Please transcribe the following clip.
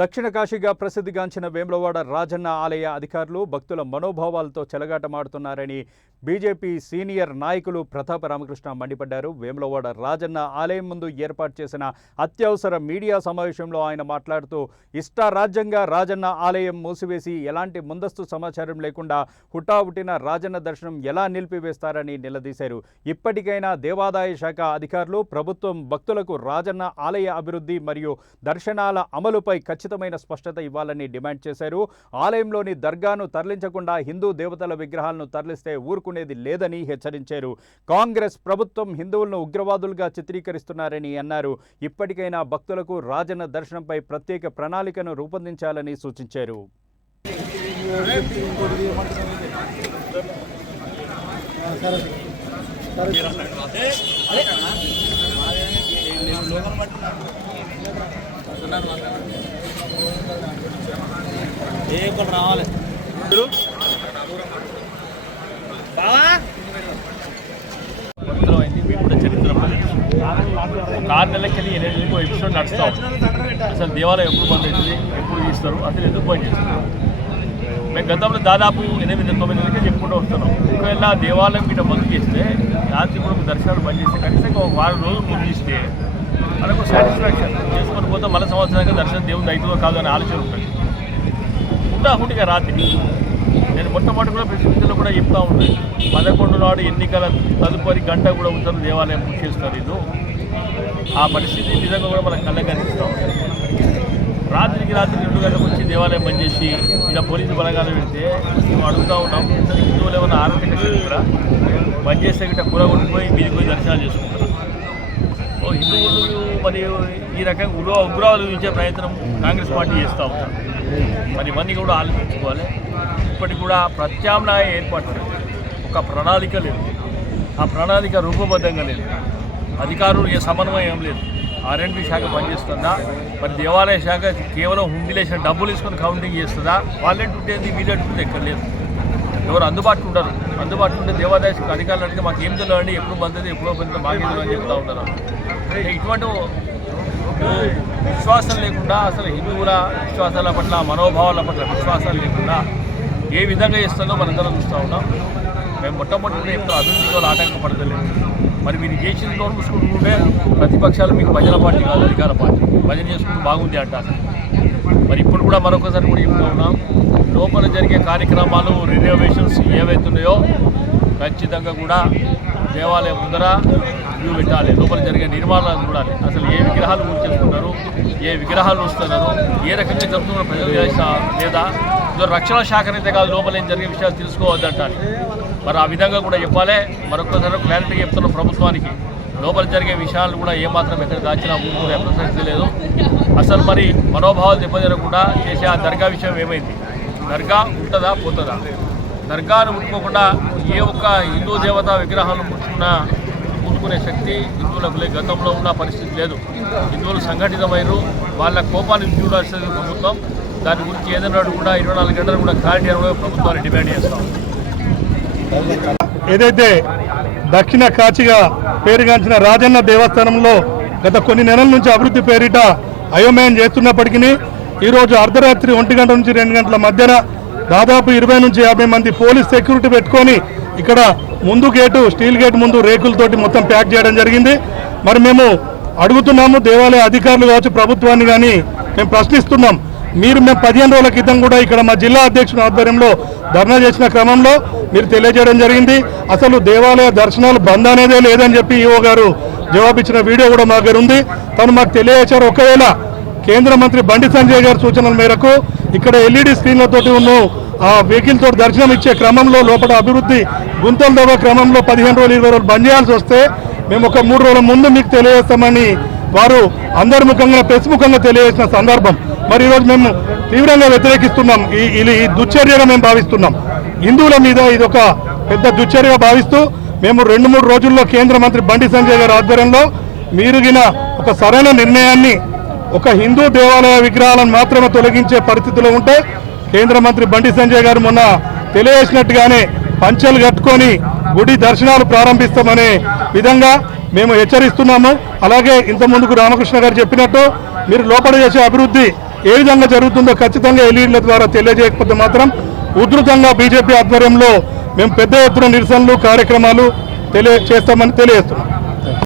దక్షిణ కాశీగా ప్రసిద్ధిగాంచిన వేములవాడ రాజన్న ఆలయ అధికారులు భక్తుల మనోభావాలతో చెలగాటమాడుతున్నారని బీజేపీ సీనియర్ నాయకులు ప్రతాప రామకృష్ణ మండిపడ్డారు. వేములవాడ రాజన్న ఆలయం ముందు ఏర్పాటు చేసిన అత్యవసర మీడియా సమావేశంలో ఆయన మాట్లాడుతూ ఇష్టారాజ్యంగా రాజన్న ఆలయం మూసివేసి ఎలాంటి ముందస్తు సమాచారం లేకుండా హుటాహుటిన రాజన్న దర్శనం ఎలా నిలిపివేస్తారని నిలదీశారు. ఇప్పటికైనా దేవాదాయ శాఖ అధికారులు ప్రభుత్వం భక్తులకు రాజన్న ఆలయ అభివృద్ధి మరియు దర్శనాల అమలుపై ఖచ్చితమైన స్పష్టత ఇవ్వాలని డిమాండ్ చేశారు. ఆలయంలోని దర్గాను తరలించకుండా హిందూ దేవతల విగ్రహాలను తరలిస్తే ఊరుకునేది లేదని హెచ్చరించారు. కాంగ్రెస్ ప్రభుత్వం హిందువులను ఉగ్రవాదులుగా చిత్రీకరిస్తున్నారని అన్నారు. ఇప్పటికైనా భక్తులకు రాజన్న దర్శనంపై ప్రత్యేక ప్రణాళికను రూపొందించాలని సూచించారు. రావాలి అయింది. మీకు కూడా చరిత్ర 4 నెలలకెళ్ళి 8 నెలలకు ఎపిసోడ్ నడుస్తాం. అసలు దేవాలయం ఎప్పుడు బంద్ అవుతుంది, ఎప్పుడు తీస్తారు, అసలు ఎందుకు బంద్ చేస్తారు? మేము గతంలో దాదాపు 8-9 నెలలకే చెప్పుకుంటూ వస్తున్నాం. ఒకవేళ దేవాలయం గిట్ట బంద్ చేస్తే రాత్రి కూడా దర్శనాలు బంద్ చేస్తే కనీసం 1 వారం రోజులు ముందు ఇస్తే మనకు సాటిస్ఫాక్షన్ చేసుకొని పోతే మళ్ళీ సంవత్సరానికి దర్శనం దేవుడు అవుతుందో కాదు అనే ఆలోచన ఉంటుంది. హుటాహుటిగా రాత్రి నేను మొట్టమొదటి కూడా ప్రసిద్ధిలో కూడా చెప్తా ఉంటాయి. 11 నాడు ఎన్నికల తదుపరి గంట కూడా ఉంటారు దేవాలయం పూర్తిస్తారు. ఇది ఆ పరిస్థితి నిజంగా కూడా మనకు కళ్ళ కనిపిస్తూ ఉంటుంది. రాత్రికి 2 గంటలకు వచ్చి దేవాలయం బంద్ చేసి ఇలా పోలీసు బలగాలు పెడితే మేము అడుగుతూ ఉన్నాం, హిందువులు ఏమైనా ఆరోగ్య శక్తిరా బంద్ చేస్తే గిట్ట కూర కొట్టుకుపోయి మీదికి పోయి దర్శనాలు చేసుకుంటారు. హిందువులు మరి ఈ రకంగా ఉగ్రవాదులు ఇచ్చే ప్రయత్నం కాంగ్రెస్ పార్టీ చేస్తూ ఉంటారు. మరి ఇవన్నీ కూడా ఆలోచించుకోవాలి. ఇప్పటికి కూడా ప్రత్యామ్నాయ ఏర్పాటు ఒక ప్రణాళిక లేదు, ఆ ప్రణాళిక రూపబద్ధంగా లేదు, అధికారులు ఏ సమన్వయం లేదు. R&B శాఖ పనిచేస్తుందా, మరి దేవాలయ శాఖ కేవలం హుండీలేసిన డబ్బులు తీసుకొని కౌంటింగ్ చేస్తుందా? వాళ్ళెంట్ ఉంటుంది వీళ్ళెంట్ ఉంటుంది ఎక్కడ లేదు. ఎవరు అందుబాటులో ఉంటారు? అందుబాటులో ఉంటే దేవాదాయ శాఖ అధికారులు అడిగితే మాకు ఏం తెలియదండి, ఎప్పుడు బంద్ ఎప్పుడో బంద్ మాకేదో అని చెప్తూ ఉంటారు. ఇటువంటి విశ్వాసం లేకుండా, అసలు హిందువుల విశ్వాసాల పట్ల మనోభావాల పట్ల విశ్వాసాలు లేకుండా ఏ విధంగా చేస్తుందో మనందరం చూస్తూ ఉన్నాం. మేము మొట్టమొదటి చెప్తాం, అభివృద్ధిలో ఆటంకపడతలేదు. మరి మీరు చేసిన నోరు చూసుకుంటుంటే ప్రతిపక్షాలు మీకు భజన పార్టీ కాదు, అధికార పార్టీ. భజన చేసుకుంటూ బాగుంది అంటారు. మరి ఇప్పుడు కూడా మరొకసారి కూడా చెప్తూ ఉన్నాం, లోపల జరిగే కార్యక్రమాలు రినోవేషన్స్ ఏవైతున్నాయో ఖచ్చితంగా కూడా దేవాలయం ముందర వ్యూ పెట్టాలి. లోపల జరిగే నిర్మాణాలు చూడాలి. అసలు ఏ విగ్రహాలు కూర్చేస్తున్నారు, ఏ విగ్రహాలు వస్తున్నారు, ఏ రకంగా జరుగుతున్న ప్రజలు లేదా రక్షణ శాఖ అయితే కాదు లోపల ఏం జరిగే విషయాలు తెలుసుకోవద్దంటారు. మరి ఆ విధంగా కూడా చెప్పాలి. మరొకసారి క్లారిటీగా చెప్తున్న ప్రభుత్వానికి, లోపల జరిగే విషయాలు కూడా ఏమాత్రం ఎక్కడ దాచినా ఊరుకునే ప్రసక్తి లేదు. అసలు మరి మనోభావాలు దెబ్బతినకుండా చేసే ఆ దర్గా విషయం ఏమైంది? దర్గా ఉంటుందా పోతుందా? దర్గాను ముట్టుకోకుండా ఏ ఒక్క హిందూ దేవతా విగ్రహాలను ముట్టుకునే శక్తి హిందువులకు లేదు. గతంలో ఉన్న పరిస్థితి లేదు. హిందువులు సంఘటితమైనరు. వాళ్ళ కోపాన్ని చూడాల్సిన ప్రభుత్వం దాని గురించి ఏదైనా కూడా 24 గంటలు కూడా క్లారిటీ అనేది ప్రభుత్వాన్ని డిమాండ్ చేస్తాం. ఏదైతే దక్షిణ కాశీగా పేరుగాంచిన రాజన్న దేవస్థానంలో గత కొన్ని నెలల నుంచి అభివృద్ధి పేరిట అయోమయం చేస్తున్నప్పటికీ ఈరోజు అర్ధరాత్రి 1 గంట నుంచి 2 గంటల మధ్యన దాదాపు 20 నుంచి 50 మంది పోలీస్ సెక్యూరిటీ పెట్టుకొని ఇక్కడ ముందు గేటు స్టీల్ గేట్ ముందు రేకులతోటి మొత్తం ప్యాక్ చేయడం జరిగింది. మరి మేము అడుగుతున్నాము, దేవాలయ అధికారులు కావచ్చు, ప్రభుత్వాన్ని కానీ మేము ప్రశ్నిస్తున్నాం. మేము 15 రోజుల క్రితం కూడా ఇక్కడ మా జిల్లా అధ్యక్షుని ఆధ్వర్యంలో ధర్నా చేసిన క్రమంలో మీరు తెలియజేయడం జరిగింది. అసలు దేవాలయ దర్శనాలు బంద్ అనేదే లేదని చెప్పి ఈఓ గారు జవాబిచ్చిన వీడియో కూడా మా దగ్గర ఉంది. తను మాకు తెలియజేశారు, ఒకవేళ కేంద్ర మంత్రి బండి సంజయ్ గారి సూచనల మేరకు ఇక్కడ LED స్క్రీన్లతోటి ఉన్న ఆ వెహికల్ తోటి దర్శనం ఇచ్చే క్రమంలో లోపల అభివృద్ధి గుంతలు దవ్వ క్రమంలో 15 రోజులు 20 రోజులు బంద్ చేయాల్సి వస్తే మేము ఒక 3 రోజుల ముందు మీకు తెలియజేస్తామని వారు అందరి ముఖంగా ప్రెస్ ముఖంగా తెలియజేసిన సందర్భం. మరి ఈరోజు మేము తీవ్రంగా వ్యతిరేకిస్తున్నాం. ఈ దుశ్చర్యగా మేము భావిస్తున్నాం. హిందువుల మీద ఇది ఒక పెద్ద దుశ్చర్యగా భావిస్తూ మేము 2-3 రోజుల్లో కేంద్ర మంత్రి బండి సంజయ్ గారి ఆధ్వర్యంలో మీరుగిన ఒక సరైన నిర్ణయాన్ని, ఒక హిందూ దేవాలయ విగ్రహాలను మాత్రమే తొలగించే పరిస్థితిలో ఉంటే కేంద్ర మంత్రి బండి సంజయ్ గారు మొన్న తెలియజేసినట్టుగానే పంచెలు కట్టుకొని గుడి దర్శనాలు ప్రారంభిస్తామనే విధంగా మేము హెచ్చరిస్తున్నాము. అలాగే ఇంత ముందుకు రామకృష్ణ గారు చెప్పినట్టు మీరు లోపల చేసే అభివృద్ధి ఏ విధంగా జరుగుతుందో ఖచ్చితంగా ఎల్ఈడీల ద్వారా తెలియజేయకపోతే మాత్రం ఉధృతంగా బీజేపీ ఆధ్వర్యంలో మేము పెద్ద ఎత్తున నిరసనలు కార్యక్రమాలు చేస్తామని తెలియజేస్తున్నాం.